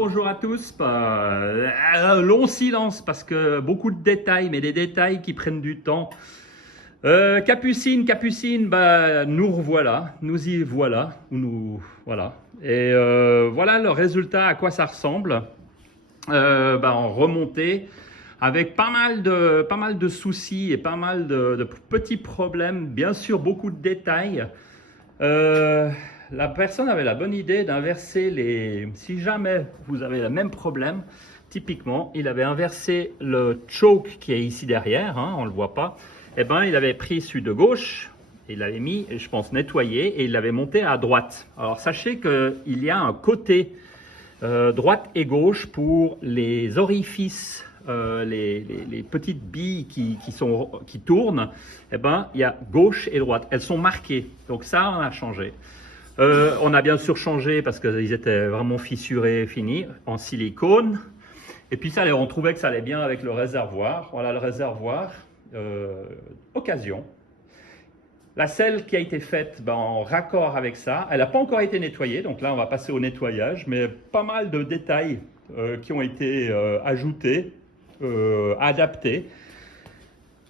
Rebonjour à tous. Long silence parce que beaucoup de détails, mais des détails qui prennent du temps. Capucine, nous revoilà, nous y voilà, voilà. Et voilà le résultat, à quoi ça ressemble. En remontée, avec pas mal de soucis et pas mal de petits problèmes, bien sûr beaucoup de détails. La personne avait la bonne idée d'inverser les... Si jamais vous avez le même problème, typiquement, il avait inversé le choke qui est ici derrière, hein, on ne le voit pas. Eh ben, il avait pris celui de gauche, il l'avait mis, je pense, nettoyé, et il l'avait monté à droite. Alors, sachez qu'il y a un côté droite et gauche pour les orifices, les petites billes qui tournent. Eh ben, il y a gauche et droite. Elles sont marquées. Donc ça, on a changé. On a bien sûr changé parce qu'ils étaient vraiment fissurés, finis, en silicone. Et puis ça, on trouvait que ça allait bien avec le réservoir. Voilà le réservoir, occasion. La selle qui a été faite en raccord avec ça, elle n'a pas encore été nettoyée, donc là on va passer au nettoyage, mais pas mal de détails qui ont été ajoutés, adaptés.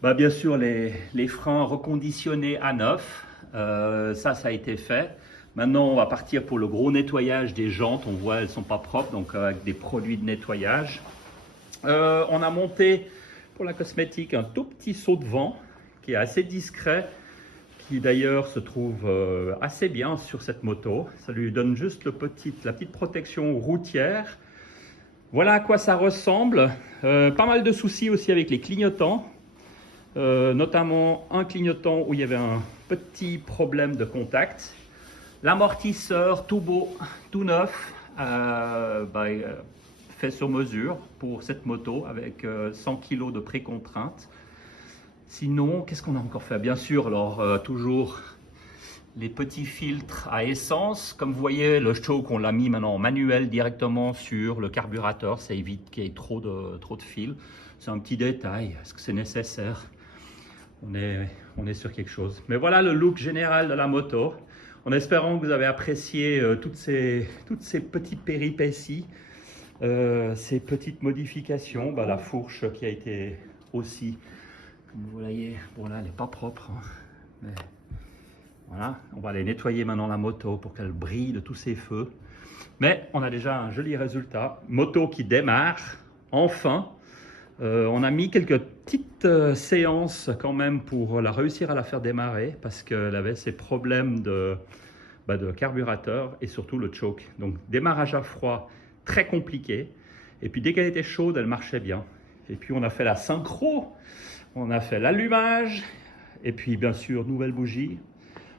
Bien sûr les freins reconditionnés à neuf, ça a été fait. Maintenant on va partir pour le gros nettoyage des jantes, on voit elles ne sont pas propres, donc avec des produits de nettoyage. On a monté pour la cosmétique un tout petit seau de vent qui est assez discret, qui d'ailleurs se trouve assez bien sur cette moto. Ça lui donne juste la petite protection routière. Voilà à quoi ça ressemble. Pas mal de soucis aussi avec les clignotants, notamment un clignotant où il y avait un petit problème de contact. L'amortisseur tout beau, tout neuf, fait sur mesure pour cette moto avec 100 kg de précontrainte. Sinon, qu'est-ce qu'on a encore fait? Bien sûr, alors toujours les petits filtres à essence. Comme vous voyez, le choke, on l'a mis maintenant en manuel directement sur le carburateur. Ça évite qu'il y ait trop de fils. C'est un petit détail. Est-ce que c'est nécessaire? On est sur quelque chose. Mais voilà le look général de la moto. En espérant que vous avez apprécié toutes ces petites péripéties, ces petites modifications. La fourche qui a été aussi... Comme vous voyez, bon là, elle n'est pas propre, hein, mais voilà, on va aller nettoyer maintenant la moto pour qu'elle brille de tous ses feux. Mais on a déjà un joli résultat. Moto qui démarre, enfin. On a mis quelques petites séances quand même pour réussir à la faire démarrer parce qu'elle avait ces problèmes de carburateur et surtout le choke. Donc démarrage à froid, très compliqué. Et puis dès qu'elle était chaude, elle marchait bien. Et puis on a fait la synchro. On a fait l'allumage et puis bien sûr nouvelle bougie.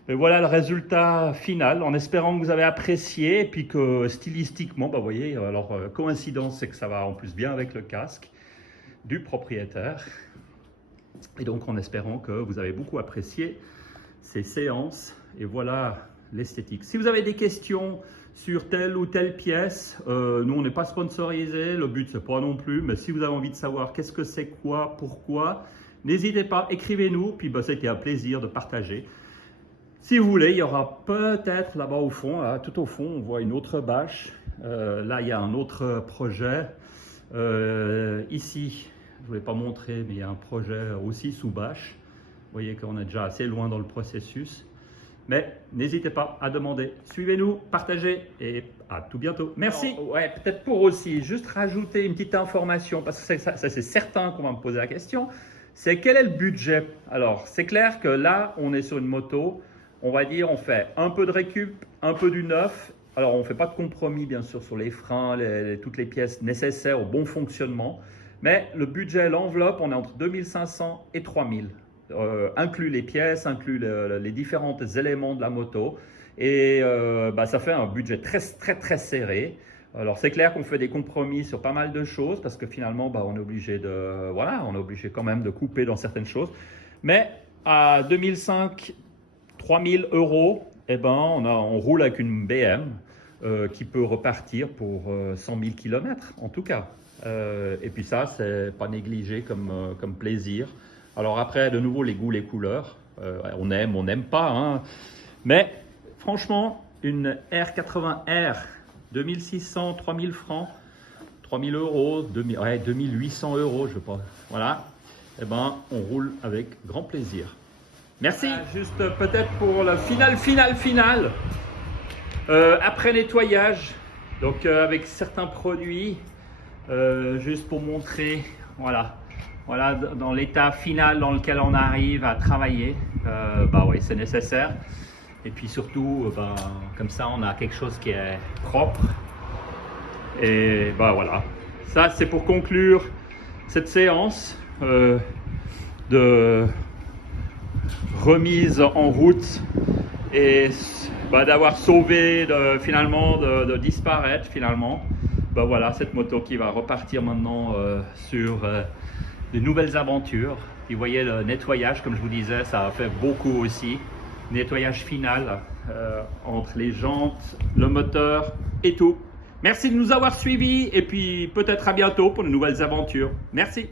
Et voilà le résultat final, en espérant que vous avez apprécié et puis que stylistiquement, vous voyez, alors coïncidence c'est que ça va en plus bien avec le casque du propriétaire. Et donc en espérant que vous avez beaucoup apprécié ces séances et voilà l'esthétique. Si vous avez des questions sur telle ou telle pièce, nous on n'est pas sponsorisé, le but c'est pas non plus, mais si vous avez envie de savoir qu'est-ce que c'est quoi, pourquoi, n'hésitez pas, écrivez-nous, puis c'était un plaisir de partager. Si vous voulez, il y aura peut-être là-bas au fond, là, tout au fond, on voit une autre bâche. Là, il y a un autre projet. Ici, je ne voulais pas montrer, mais il y a un projet aussi sous bâche. Vous voyez qu'on est déjà assez loin dans le processus. Mais n'hésitez pas à demander. Suivez-nous, partagez et à tout bientôt. Merci. Ouais, peut-être pour aussi juste rajouter une petite information, parce que ça c'est certain qu'on va me poser la question. C'est quel est le budget? Alors, c'est clair que là, on est sur une moto. On va dire, on fait un peu de récup, un peu du neuf. Alors, on ne fait pas de compromis, bien sûr, sur les freins, toutes les pièces nécessaires au bon fonctionnement. Mais le budget, l'enveloppe, on est entre 2500 et 3000. Inclus les pièces, inclus les différents éléments de la moto. Et ça fait un budget très serré. Alors c'est clair qu'on fait des compromis sur pas mal de choses parce que finalement on est obligé quand même de couper dans certaines choses. Mais à 2005, 3000 €, on roule avec une BM qui peut repartir pour 100 000 km en tout cas. Et puis ça, c'est pas négligé comme plaisir. Alors après, de nouveau, les goûts, les couleurs, on aime, on n'aime pas. Hein. Mais franchement, une R80R 2600, 3000 francs, 3000 euros, 2000, ouais, 2800 euros, je pense. Voilà. Eh ben, on roule avec grand plaisir. Merci. Juste peut-être pour le final. Après nettoyage, donc avec certains produits, juste pour montrer, voilà dans l'état final dans lequel on arrive à travailler. Bah oui, c'est nécessaire. Et puis surtout, comme ça, on a quelque chose qui est propre. Et bah voilà. Ça, c'est pour conclure cette séance de remise en route et d'avoir sauvé finalement de disparaître finalement. Voilà, cette moto qui va repartir maintenant sur de nouvelles aventures. Et vous voyez le nettoyage, comme je vous disais, ça a fait beaucoup aussi. Nettoyage final entre les jantes, le moteur et tout. Merci de nous avoir suivis et puis peut-être à bientôt pour de nouvelles aventures. Merci.